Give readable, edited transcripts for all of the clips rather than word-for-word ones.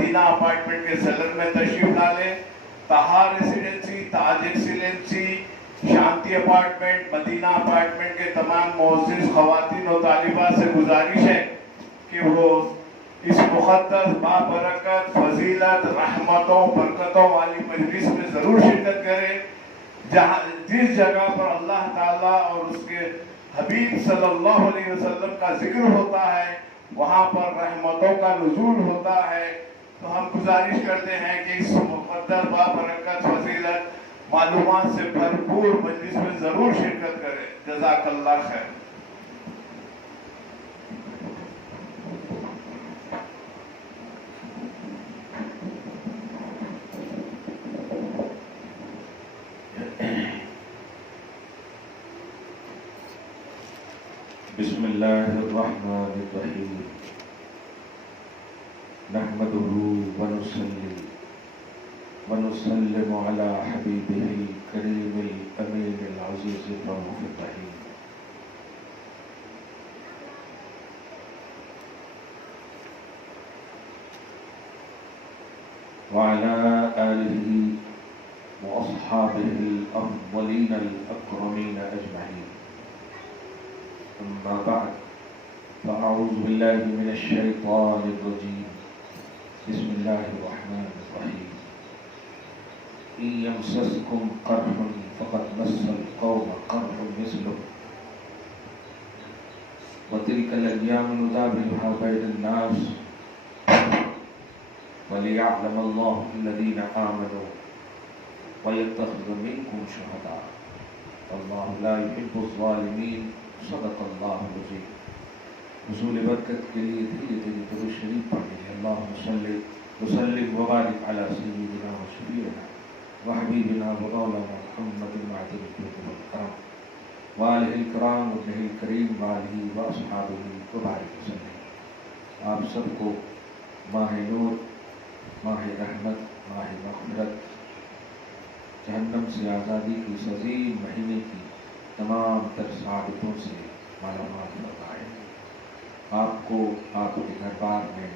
مدینہ apartment کے seller میں تشریف ڈالیں. تہا ریسیڈنسی، تاج ایکسیلنسی، شانتی اپارٹمنٹ، مدینہ اپارٹمنٹ کے تمام معزز خواتین و طالبات سے گزارش ہے کہ وہ اس مقدس بابرکت فضیلت رحمتوں برکتوں والی مجلس میں ضرور شرکت کریں. جس جگہ پر اللہ تعالیٰ اور اس کے حبیب صلی اللہ علیہ وسلم کا ذکر ہوتا ہے وہاں پر رحمتوں کا نزول ہوتا ہے. تو ہم گزارش کرتے ہیں کہ اس مقدس بابرکت فضیلت معلومات سے بھرپور مجلس میں ضرور شرکت کریں. جزاک اللہ خیر. بسم اللہ الرحمن الرحیم. نحمده ونصلي ونسلم على حبیبہ الکریم الامین العزیز الرؤوف الرحیم. وعلى آلہ واصحابہ الافضلین الاکرمین اجمعین. اما بعد فاعوذ باللہ من الشیطان الرجیم. بسم اللہ الرحمن الرحیم. ان یمسسکم قرح فقد مس القوم قرح مثلہ وتلک الایام نداولها بین الناس وليعلم الله الذين آمنوا ويتخذ منكم شهداء والله لا يحب الظالمين. صدق اللہ العظیم. حصول برکت کے لیے دھیرے دھیرے درود شریف پڑھیں. اللہم صلی وسلم وبارک علی سیدنا و شفیعنا و حبیبنا و مولانا محمد معدن الجود والکرم وآلہ الکرام وابنہ الکریم وآلہ واصحابہ وبارک وسلم. آپ سب کو ماہ نور، ماہ رحمت، ماہ مغفرت، جہنم سے آزادی کی اس عظیم مہینے کی تمام تر سعادتوں سے مالا مال فرمائے. آپ کو آپ کے گھر بار میں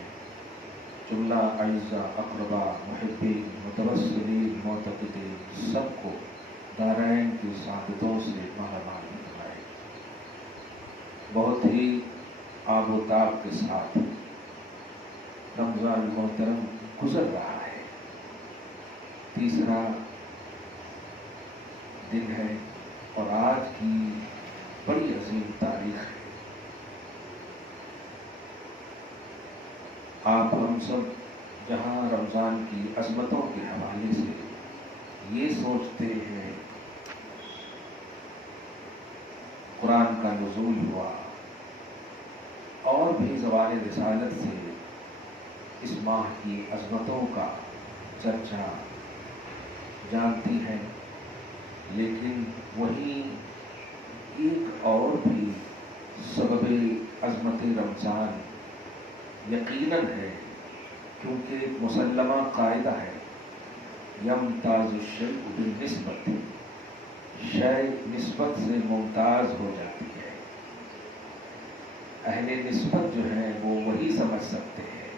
جملہ اعزاء اقربا محبین متوسلین معتقدین سب کو دارین کی سعادتوں سے مالا مال فرمائے. بہت ہی آب و تاب کے ساتھ رمضان محترم گزر رہا ہے. تیسرا دن ہے اور آج کی بڑی عظیم تاریخ ہے. آپ ہم سب جہاں رمضان کی عظمتوں کے حوالے سے یہ سوچتے ہیں قرآن کا نزول ہوا اور بھی زوال رسالت سے اس ماہ کی عظمتوں کا چرچا جانتی ہیں، لیکن وہیں ایک اور بھی سبب عظمت رمضان یقیناً ہے، کیونکہ مسلمہ قاعدہ ہے یمتاز الشیء بالنسبت، شے نسبت سے ممتاز ہو جاتی ہے. اہل نسبت جو ہیں وہ وہی سمجھ سکتے ہیں.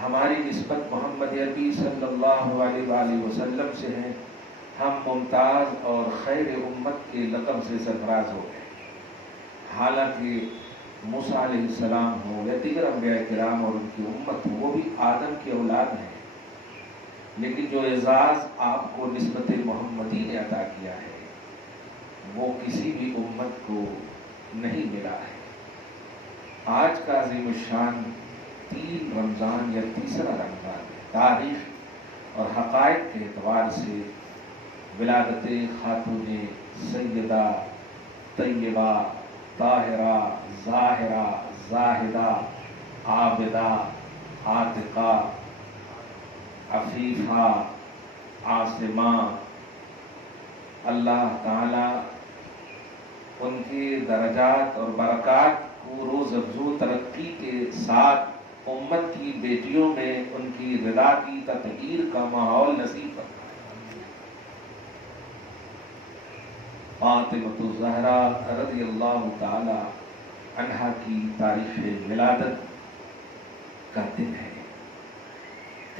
ہماری نسبت محمد عربی صلی اللہ علیہ وآلہ وسلم سے ہے. ہم ممتاز اور خیر امت کے لقب سے سرفراز ہو گئے. حالانکہ موسیٰ علیہ السلام ہو یا دیگر انبیاء کرام اور ان کی امت ہو، وہ بھی آدم کی اولاد ہیں، لیکن جو اعزاز آپ کو نسبت محمدی نے عطا کیا ہے وہ کسی بھی امت کو نہیں ملا ہے. آج کا عظیم الشان 3 رمضان یا تیسرا رمضان ہے. تاریخ اور حقائق کے اعتبار سے ولادت خاتون سیدہ طیبہ طاہرہ ظاہرہ زاہدہ عابدہ عاتقہ عفیفہ عاصمہ، اللہ تعالیٰ ان کے درجات اور برکات کو روز افزوں ترقی کے ساتھ امت کی بیٹیوں میں ان کی رضا کی تطہیر کا ماحول نصیب کرتا ہے. فاطمۃ الزہرا رضی اللہ تعالی عنہا کی تاریخ ولادت کا دن ہے.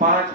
5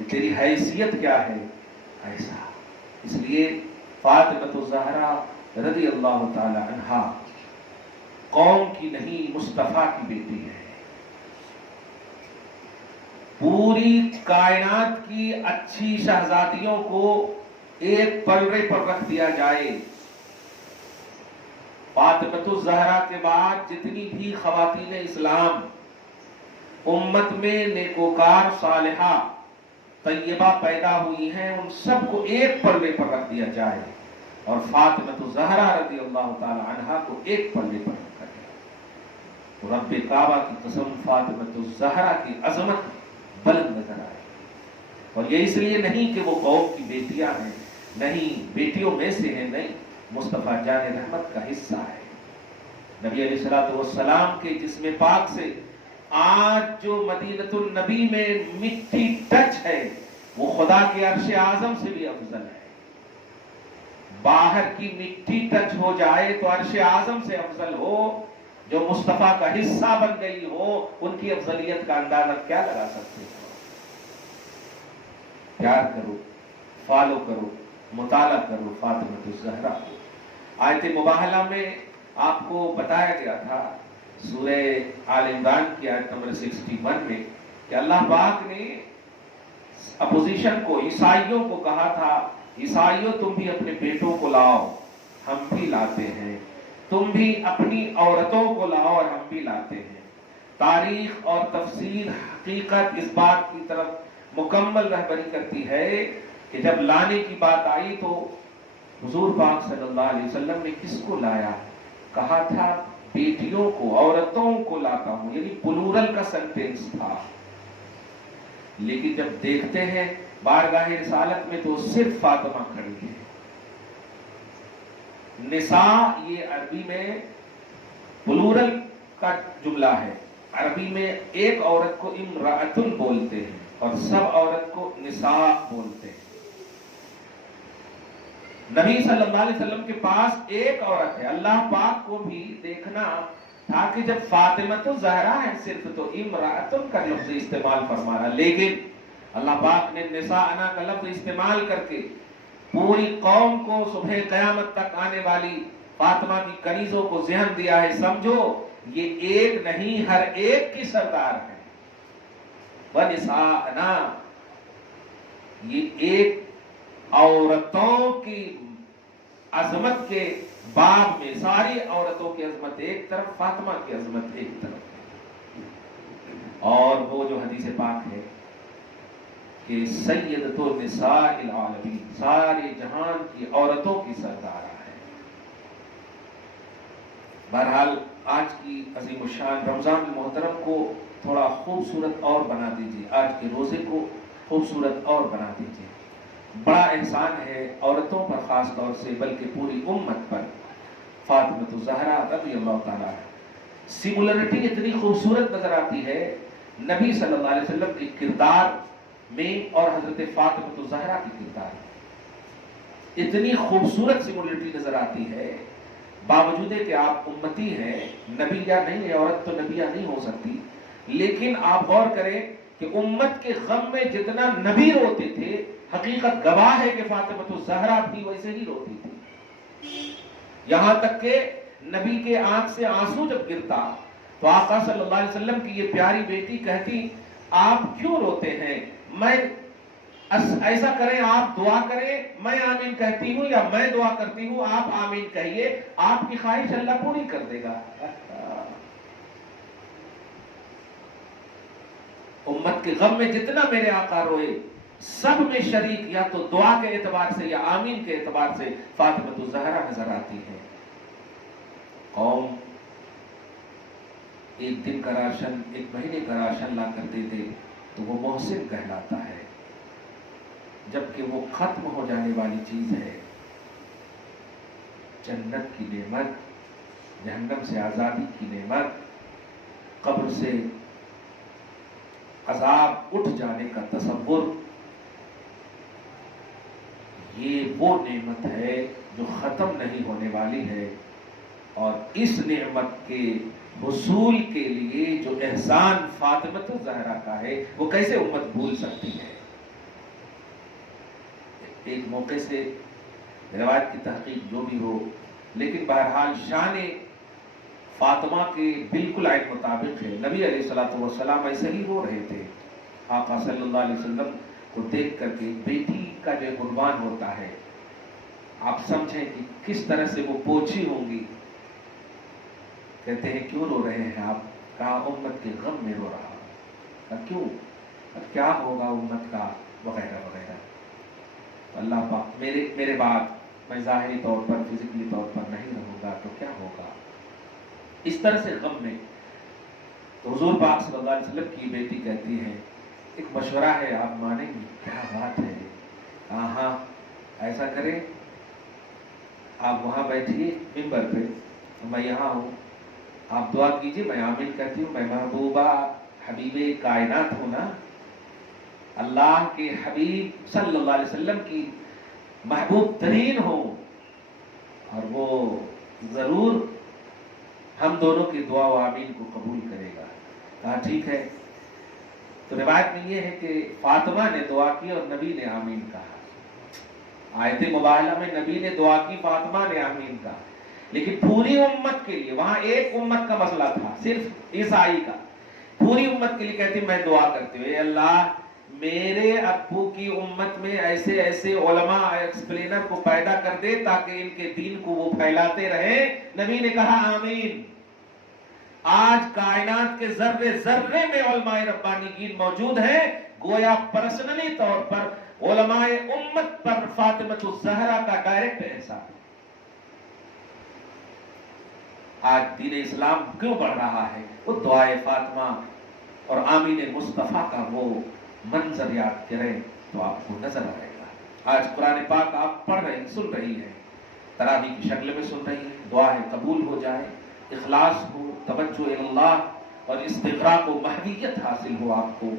کہ تیری حیثیت کیا ہے ایسا. اس لیے فاطمۃ الزہرا رضی اللہ تعالی عنہا قوم کی نہیں مصطفیٰ کی بیٹی ہے. پوری کائنات کی اچھی شہزادیوں کو ایک پلڑے پر رکھ دیا جائے، فاطمۃ الزہرا کے بعد جتنی بھی خواتین اسلام امت میں نیکوکار صالحہ طیبہ پیدا ہوئی ہیں، ان سب کو ایک پلڑے پر رکھ دیا جائے اور فاطمۃ الزہرا رضی اللہ تعالی عنہا کو ایک پلڑے پر رکھا جائے. تو رب کعبہ کی قسم فاطمۃ الزہرا کی عظمت بلند نظر آئے. اور یہ اس لیے نہیں کہ وہ قوم کی بیٹیاں ہیں، نہیں، بیٹیوں میں سے ہیں، نہیں، مصطفیٰ جان رحمت کا حصہ ہے. نبی علیہ الصلوۃ والسلام کے جسم پاک سے آج جو مدینۃ النبی میں مٹی ٹچ ہے وہ خدا کے عرش اعظم سے بھی افضل ہے. باہر کی مٹی ٹچ ہو جائے تو عرش اعظم سے افضل ہو، جو مصطفیٰ کا حصہ بن گئی ہو ان کی افضلیت کا اندازہ کیا لگا سکتے ہو. پیار کرو، فالو کرو، مطالعہ کرو فاطمۃ الزہرا کو. آیت مباہلہ میں آپ کو بتایا گیا تھا سورہ آل عمران کی آیت نمبر 61 میں کہ اللہ پاک نے اپوزیشن کو، عیسائیوں کو کہا تھا، عیسائیوں تم بھی اپنے بیٹوں کو لاؤ، ہم بھی لاتے ہیں، تم بھی اپنی عورتوں کو لاؤ اور ہم بھی لاتے ہیں. تاریخ اور تفسیر حقیقت اس بات کی طرف مکمل رہبری کرتی ہے کہ جب لانے کی بات آئی تو حضور پاک صلی اللہ علیہ وسلم نے کس کو لایا؟ کہا تھا بیٹیوں کو، عورتوں کو لاتا ہوں، یعنی پلورل کا سینٹینس تھا. لیکن جب دیکھتے ہیں بارگاہ رسالت میں تو صرف فاطمہ کھڑی ہے. نساء یہ عربی میں پلورل کا جملہ ہے. عربی میں ایک عورت کو امرأتن بولتے ہیں اور سب عورت کو نساء بولتے ہیں. نبی صلی اللہ علیہ وسلم کے پاس ایک عورت ہے. اللہ پاک کو بھی دیکھنا تھا کہ جب فاطمۃ الزہرا ہے صرف تو امرأتن کا لفظ استعمال فرما رہا، لیکن اللہ پاک نے نساءنا کا لفظ استعمال کر کے پوری قوم کو صبح قیامت تک آنے والی فاطمہ کی کنیزوں کو ذہن دیا ہے. سمجھو یہ ایک نہیں، ہر ایک کی سردار ہے. وَنِسَاءَنَا، یہ ایک عورتوں کی عظمت کے باب میں ساری عورتوں کی عظمت ایک طرف، فاطمہ کی عظمت ایک طرف. اور وہ جو حدیث پاک ہے کہ سیدۃ النساء العالمین، سارے جہان کی عورتوں کی سردار ہے. بہرحال آج کی عظیم الشان رمضان المحترم کو تھوڑا خوبصورت اور بنا دیجیے، آج کے روزے کو خوبصورت اور بنا دیجیے. بڑا احسان ہے عورتوں پر خاص طور سے، بلکہ پوری امت پر، فاطمۃ الزہرا رضی اللہ تعالیٰ عنہا. سملرٹی اتنی خوبصورت نظر آتی ہے نبی صلی اللہ علیہ وسلم کے کردار میں اور حضرت فاطمۃ الزہرا کی کردار میں. اتنی خوبصورت سملرٹی نظر آتی ہے، باوجود کہ آپ امتی ہیں، نبی یا نہیں ہے، عورت تو نبیہ نہیں ہو سکتی. لیکن آپ غور کریں کہ امت کے غم میں جتنا نبی روتے تھے، حقیقت گواہ ہے کہ فاطمۃ الزہرا بھی ویسے ہی روتی تھی. یہاں تک کہ نبی کے آنکھ سے آنسو جب گرتا تو آقا صلی اللہ علیہ وسلم کی یہ پیاری بیٹی کہتی آپ کیوں روتے ہیں؟ میں ایسا کریں، آپ دعا کریں، میں آمین کہتی ہوں یا میں دعا کرتی ہوں، آپ آمین کہیے، آپ کی خواہش اللہ پوری کر دے گا. امت کے غم میں جتنا میرے آقا روئے، سب میں شریک یا تو دعا کے اعتبار سے یا آمین کے اعتبار سے فاطمۃ الزہرا نظر آتی ہے. قوم ایک دن کا راشن، ایک مہینے کا راشن لا کر دے دے تو وہ محسن کہلاتا ہے، جبکہ وہ ختم ہو جانے والی چیز ہے. جنت کی نعمت، جہنم سے آزادی کی نعمت، قبر سے عذاب اٹھ جانے کا تصور، یہ وہ نعمت ہے جو ختم نہیں ہونے والی ہے. اور اس نعمت کے حصول کے لیے جو احسان فاطمۃ الزہرا کا ہے وہ کیسے امت بھول سکتی ہے؟ ایک موقع سے روایت کی تحقیق جو بھی ہو، لیکن بہرحال شان فاطمہ کے بالکل عین مطابق ہے۔ نبی علیہ الصلوۃ والسلام ایسے ہی رو رہے تھے آقا صلی اللہ علیہ وسلم کو دیکھ کر کے۔ بیٹی کا جو قربان ہوتا ہے، آپ سمجھیں کہ کس طرح سے وہ پوچھی ہوں گی۔ کہتے ہیں کیوں رو رہے ہیں آپ؟ کہا امت کے غم میں رو رہا ہوں۔ کہا کیوں؟ اب کیا ہوگا امت کا، وغیرہ وغیرہ۔ اللہ پاک میرے بعد میں ظاہری طور پر فزیکلی طور پر نہیں رہوں گا تو کیا ہوگا، اس طرح سے غم میں۔ تو حضور پاک صلی اللہ علیہ وسلم کی بیٹی کہتی ہے ایک مشورہ ہے، آپ مانیں گی؟ کیا بات ہے؟ ہاں ایسا کریں، آپ وہاں بیٹھیے ممبر پہ، میں یہاں ہوں، آپ دعا کیجئے، میں آمین کہتی ہوں۔ میں محبوبہ حبیب کائنات ہوں نا، اللہ کے حبیب صلی اللہ علیہ وسلم کی محبوب ترین ہوں، اور وہ ضرور ہم دونوں کی دعا و آمین کو قبول کرے گا۔ کہا ٹھیک ہے۔ تو روایت میں یہ ہے کہ فاطمہ نے دعا کی اور نبی نے آمین کہا۔ آیت مباہلہ میں نبی نے دعا کی، فاطمہ نے آمین کہا، لیکن پوری امت کے لیے، وہاں ایک امت کا مسئلہ تھا، صرف عیسائی کا، پوری امت کے لیے کہتی میں دعا کرتی ہوں، اے اللہ میرے ابو کی امت میں ایسے ایسے علماء ایکسپلینر کو پیدا کر دے تاکہ ان کے دین کو وہ پھیلاتے رہے۔ نبی نے کہا آمین۔ آج کائنات کے ذرے ذرے میں علماء ربانیین موجود ہیں، گویا پرسنلی طور پر علماء امت پر فاطمہ الزہرا کا ڈائریکٹ احسان۔ آج دین اسلام کیوں بڑھ رہا ہے؟ وہ دعائے فاطمہ اور آمین مصطفیٰ کا وہ منظر یاد کریں تو آپ کو نظر آئے گا۔ آج قرآن پاک آپ پڑھ رہے ہیں، سن رہی ہیں، تراویح کی شکل میں سن رہی ہیں، دعا ہے قبول ہو جائے، اخلاص ہو، توجہ اللہ اور استغراق و محویت حاصل ہو آپ کو۔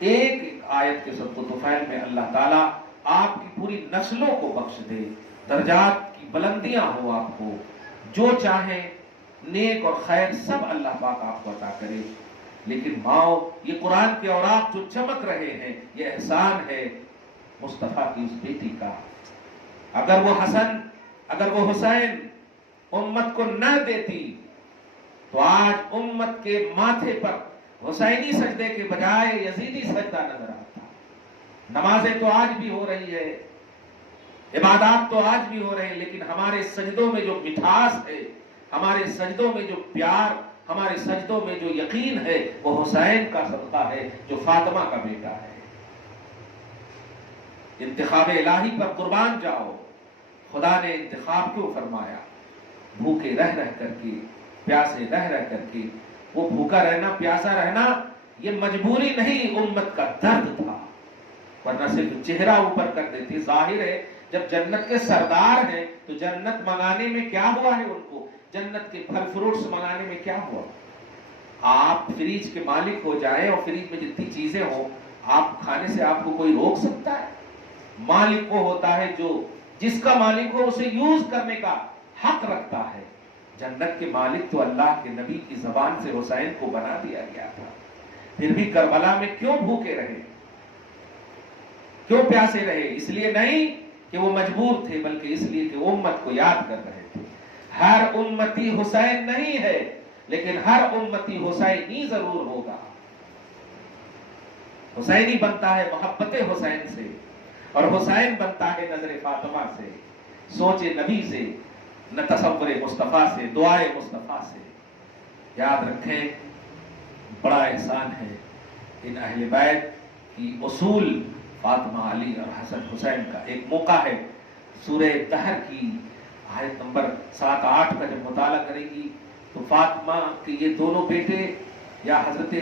ایک آیت کے صدق و طفیل میں اللہ تعالیٰ آپ کی پوری نسلوں کو بخش دے، درجات کی بلندیاں ہو آپ کو، جو چاہیں نیک اور خیر سب اللہ پاک آپ کو عطا کرے۔ لیکن ماؤ، یہ قرآن کے اوراق جو چمک رہے ہیں، یہ احسان ہے مصطفیٰ کی اس بیٹی کا۔ اگر وہ حسن، اگر وہ حسین امت کو نہ دیتی تو آج امت کے ماتھے پر حسینی سجدے کے بجائے یزیدی سجدہ نظر آتا۔ نمازیں تو آج بھی ہو رہی ہے، عبادات تو آج بھی ہو رہے ہیں، لیکن ہمارے سجدوں میں جو مٹھاس ہے، ہمارے سجدوں میں جو پیار، ہمارے سجدوں میں جو یقین ہے، وہ حسین کا صدقہ ہے جو فاطمہ کا بیٹا ہے۔ انتخاب الہی پر قربان جاؤ۔ خدا نے انتخاب کیوں فرمایا؟ بھوکے رہ رہ کر کے، پیاسے رہ رہ کر کے۔ وہ بھوکا رہنا، پیاسا رہنا یہ مجبوری نہیں، امت کا درد تھا، ورنہ صرف چہرہ اوپر کر دیتی۔ ظاہر ہے جب جنت کے سردار ہیں تو جنت منگانے میں کیا ہوا ہے ان کو؟ جنت کے پھل فروٹس منگانے میں کیا ہوا؟ آپ فریج کے مالک ہو جائیں اور فریج میں جتنی چیزیں ہوں، آپ کھانے سے آپ کو کوئی روک سکتا ہے؟ مالک وہ ہوتا ہے جو جس کا مالک ہو اسے یوز کرنے کا حق رکھتا ہے۔ جنت کے مالک تو اللہ کے نبی کی زبان سے حسین کو بنا دیا گیا تھا۔ پھر بھی کربلا میں کیوں بھوکے رہے، کیوں پیاسے رہے؟ اس لیے نہیں کہ وہ مجبور تھے، بلکہ اس لیے کہ امت کو یاد کر رہے تھے۔ ہر امتی حسین نہیں ہے، لیکن ہر امتی حسینی ضرور ہوگا۔ حسینی بنتا ہے محبت حسین سے، اور حسین بنتا ہے نظر فاطمہ سے، سوچ نبی سے، نہ تصور مصطفیٰ سے، دعائے مصطفیٰ سے۔ یاد رکھیں بڑا احسان ہے ان اہل بیت کی اصول فاطمہ، علی اور حسن حسین کا۔ ایک موقع ہے سورہ دہر کی آیت نمبر 7-8 کا جب مطالعہ کریں گی تو فاطمہ کے یہ دونوں بیٹے یا حضرت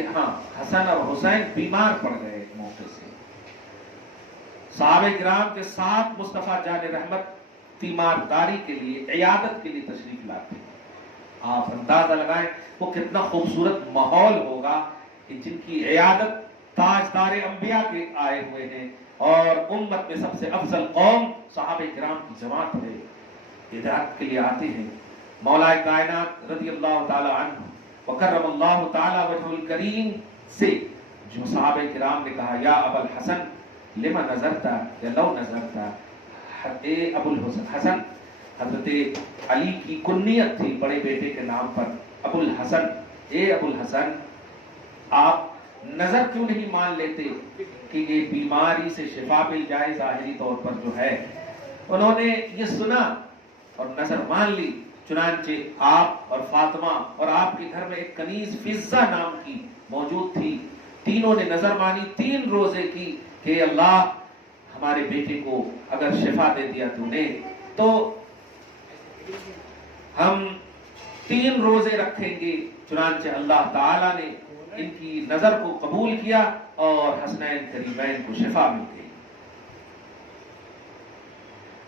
حسن اور حسین بیمار پڑ گئے ایک موقع سے۔ صحابہ کرام کے ساتھ مصطفیٰ جان رحمت تیمارداری کے لیے، عیادت کے لیے تشریف لاتے ہیں۔ آپ اندازہ لگائیں وہ کتنا خوبصورت ماحول ہوگا کہ جن کی عیادت تاجدار انبیاء کے آئے ہوئے ہیں، اور امت میں سب سے افضل قوم صحابہ کرام کی جماعت ہے، عیادت کے لیے آتے ہیں۔ مولا کائنات رضی اللہ تعالی عنہ وکرم اللہ تعالی وجہ الکریم سے جو صحابہ کرام نے کہا یا ابا الحسن لما نظرتا یا لو نظرتا، اے ابو الحسن، حضرت علی کی کنیت تھی بڑے بیٹے کے نام پر ابو الحسن، اے ابو الحسن آپ نظر کیوں نہیں مان لیتے کہ یہ بیماری سے شفا مل جائے ظاہری طور پر جو ہے۔ انہوں نے یہ سنا اور نظر مان لی، چنانچہ آپ اور فاطمہ اور آپ کے گھر میں ایک کنیز فضہ نام کی موجود تھی، تینوں نے نظر مانی 3 روزے کی کہ اللہ ہمارے بیٹے کو اگر شفا دے دیا تو نے تو ہم 3 روزے رکھیں گے۔ چنانچہ اللہ تعالیٰ نے ان کی نظر کو قبول کیا اور حسنین کریمین کو شفا مل گئی۔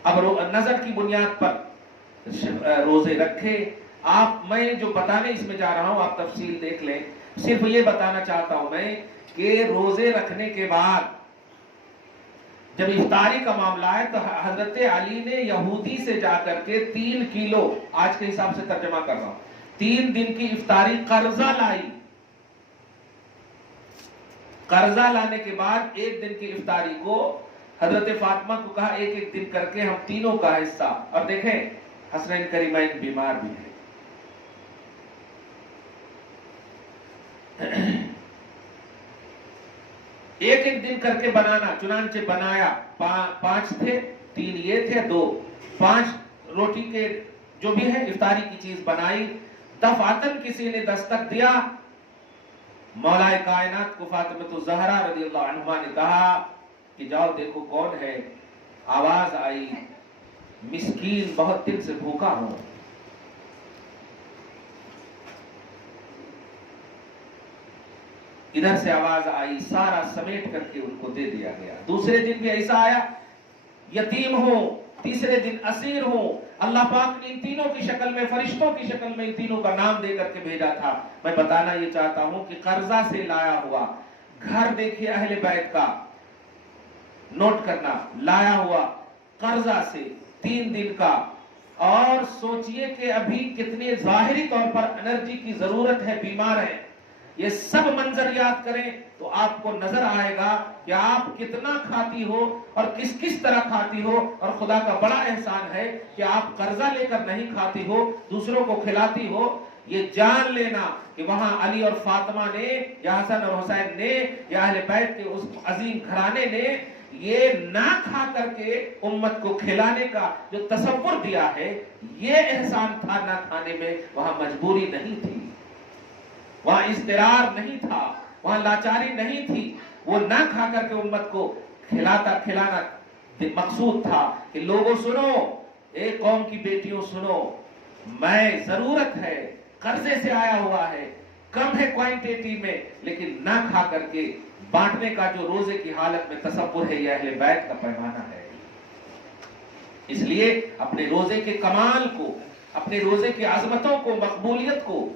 اب نظر کی بنیاد پر روزے رکھے آپ، میں جو بتانے اس میں جا رہا ہوں آپ تفصیل دیکھ لیں، صرف یہ بتانا چاہتا ہوں میں کہ روزے رکھنے کے بعد جب افطاری کا معاملہ ہے تو حضرت علی نے یہودی سے جا کر کے 3 کلو، آج کے حساب سے ترجمہ کر رہا ہوں، 3 دن کی افطاری قرضہ لائی۔ قرضہ لانے کے بعد 1 دن کی افطاری کو حضرت فاطمہ کو کہا 1 دن کر کے ہم تینوں کا حصہ، اور دیکھیں حسنین کریمین بیمار بھی ہیں۔ ایک دن کر کے بنانا، چنانچہ بنایا 5 تھے، 3 یہ تھے، 2 5 روٹی کے جو بھی ہے افطاری کی چیز بنائی۔ دفعتاً کسی نے دستک دیا، مولا کائنات کو فاطمہ الزہرا رضی اللہ عنہا نے کہا کہ جاؤ دیکھو کون ہے۔ آواز آئی مسکین بہت دن سے بھوکا ہوں۔ ادھر سے آواز آئی، سارا سمیٹ کر کے ان کو دے دیا گیا۔ دوسرے دن بھی ایسا آیا، یتیم ہو، تیسرے دن اسیر ہو۔ اللہ پاک نے ان تینوں کی شکل میں، فرشتوں کی شکل میں ان تینوں کا نام دے کر کے بھیجا تھا۔ میں بتانا یہ چاہتا ہوں کہ قرضہ سے لایا ہوا گھر دیکھیے اہل بیت کا، نوٹ کرنا، لایا ہوا قرضہ سے 3 دن کا، اور سوچئے کہ ابھی کتنے ظاہری طور پر انرجی کی ضرورت ہے، بیمار ہیں۔ یہ سب منظر یاد کریں تو آپ کو نظر آئے گا کہ آپ کتنا کھاتی ہو اور کس کس طرح کھاتی ہو، اور خدا کا بڑا احسان ہے کہ آپ قرضہ لے کر نہیں کھاتی ہو، دوسروں کو کھلاتی ہو۔ یہ جان لینا کہ وہاں علی اور فاطمہ نے یا حسن اور حسین نے یا اہل بیت کے اس عظیم گھرانے نے یہ نہ کھا کر کے امت کو کھلانے کا جو تصور دیا ہے، یہ احسان تھا نہ کھانے میں۔ وہاں مجبوری نہیں تھی، وہاں اضطرار نہیں تھا، وہاں لاچاری نہیں تھی، وہ نہ کھا کر کے امت کو کھلانا مقصود تھا کہ لوگوں سنو، ایک قوم کی بیٹیوں سنو، میں ضرورت ہے، قرضے سے آیا ہوا ہے، کم ہے کوانٹیٹی میں، لیکن نہ کھا کر کے بانٹنے کا جو روزے کی حالت میں تصور ہے، یہ اہل بیت کا پیمانہ ہے۔ اس لیے اپنے روزے کے کمال کو، اپنے روزے کی عظمتوں کو، مقبولیت کو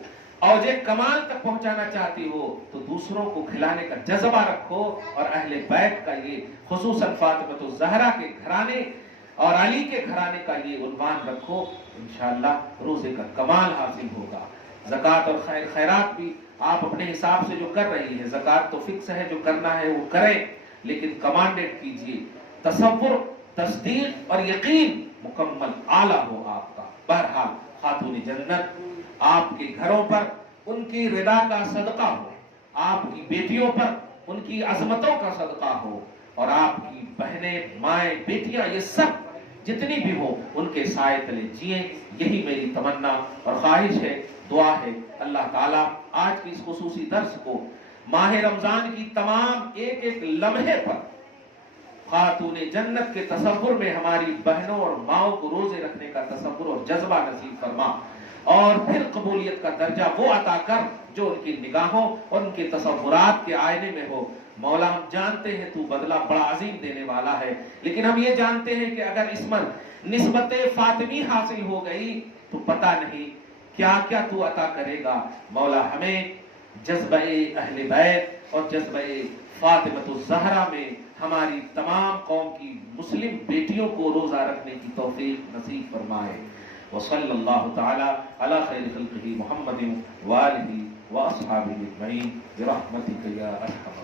اوج کمال تک پہنچانا چاہتی ہو تو دوسروں کو کھلانے کا جذبہ رکھو، اور اہل بیت کا یہ خصوصاً فاطمہ الزہرا کے گھرانے اور علی کے گھرانے کا یہ عنوان رکھو، انشاءاللہ روزے کا کمال حاصل ہوگا۔ زکوٰۃ اور خیرات بھی آپ اپنے حساب سے جو کر رہی ہے، زکوٰۃ تو فکس ہے، جو کرنا ہے وہ کریں، لیکن کمانڈیٹ کیجئے، تصور، تصدیق اور یقین مکمل اعلیٰ ہو آپ کا۔ بہرحال خاتون جنت، آپ کے گھروں پر ان کی رضا کا صدقہ ہو، آپ کی بیٹیوں پر ان کی عظمتوں کا صدقہ ہو، اور آپ کی بہنیں، مائیں، بیٹیاں، یہ سب جتنی بھی ہو ان کے سائے تلے جئیں، یہی میری تمنا اور خواہش ہے، دعا ہے۔ اللہ تعالیٰ آج کی اس خصوصی درس کو ماہ رمضان کی تمام ایک ایک لمحے پر خاتون جنت کے تصور میں ہماری بہنوں اور ماؤں کو روزے رکھنے کا تصور اور جذبہ نصیب فرما، اور پھر قبولیت کا درجہ وہ عطا کر جو ان کی نگاہوں اور ان کے تصورات کے آئینے میں ہو۔ مولا ہم جانتے ہیں تو بدلہ بڑا عظیم دینے والا ہے، لیکن ہم یہ جانتے ہیں کہ اگر اس میں نسبت فاطمی حاصل ہو گئی تو پتہ نہیں کیا کیا تو عطا کرے گا۔ مولا ہمیں جذبہ اہل بیت اور جذبہ فاطمہ الزہرا میں ہماری تمام قوم کی مسلم بیٹیوں کو روزہ رکھنے کی توفیق نصیب فرمائے۔ وصلی اللہ تعالی علی خیر خلقہ محمد وآلہ واصحابہ اجمعین برحمتک یا ارحم